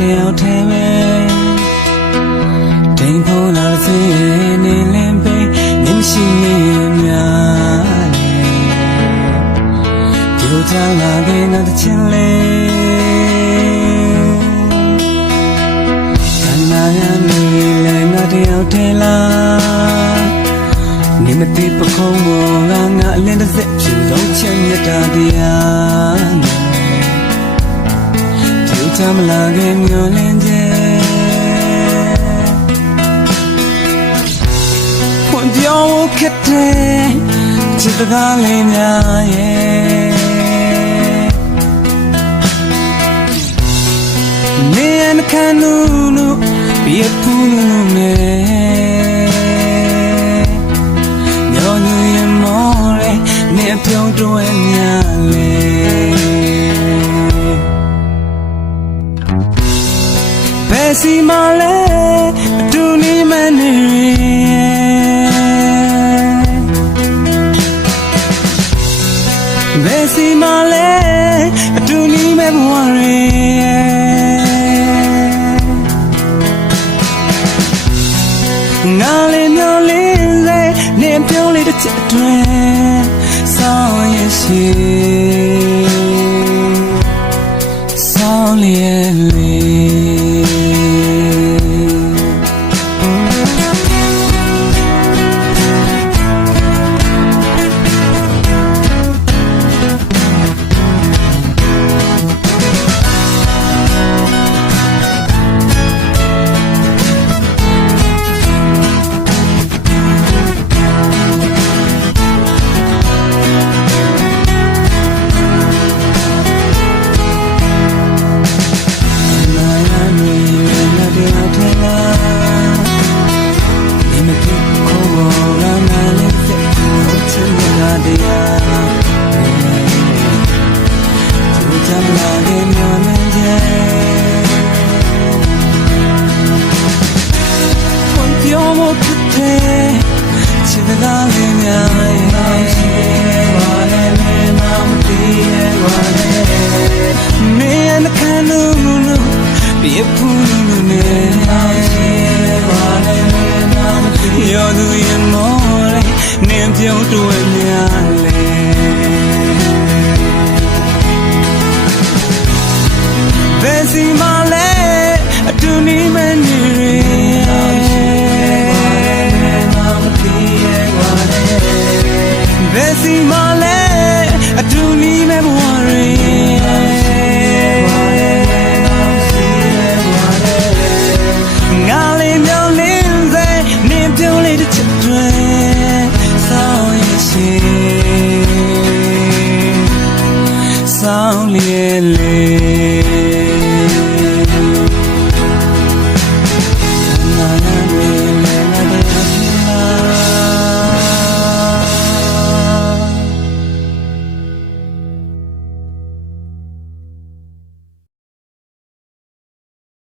တဲ့အောင်ထဲပဲတိမ်ဖို့လာစေနေလင်းပိနေမရှိနေများလေပြိုချလာတဲ့ငါတစ်ချင်းလေးခန္ဓာရနေလိုက်ငါတဲ့အောင်ထဲလားနေမသိပခုံးမောငါအလင်းတစ်စက်ဖြူလုံးချင်မြတ်တာတရားကြမလာခင်မျောလင်းခြင်းဖွင့်ပြောင်းခက်တဲ့ချစ်စကားလေးများရဲ့နေရန်ခန်းနူနူပြည့်ဖူးနူနဲ့ညောညူရမောရဲနေပြုံးတွဲများလေစီမလဲအတူနေမနေဘယ်စီမလဲအတူနေမဘဝရဲငါလေးမျောလေးလေနေပြုံးလေးတစ်ချက်အတွင်းဆောင်းရရှိဆောင်းလေးလေချစ်တာလေးများရဲ့ဝါလဲမဲမမတီးရဲ့ဝါလဲမင်းနဲ့ခံလို့လို့ပြည့်ဖူးလို့နဲ့ဝါလဲမဲမမတီးရောသူရဲ့မော်လေးနင်းပြုံးတွဲ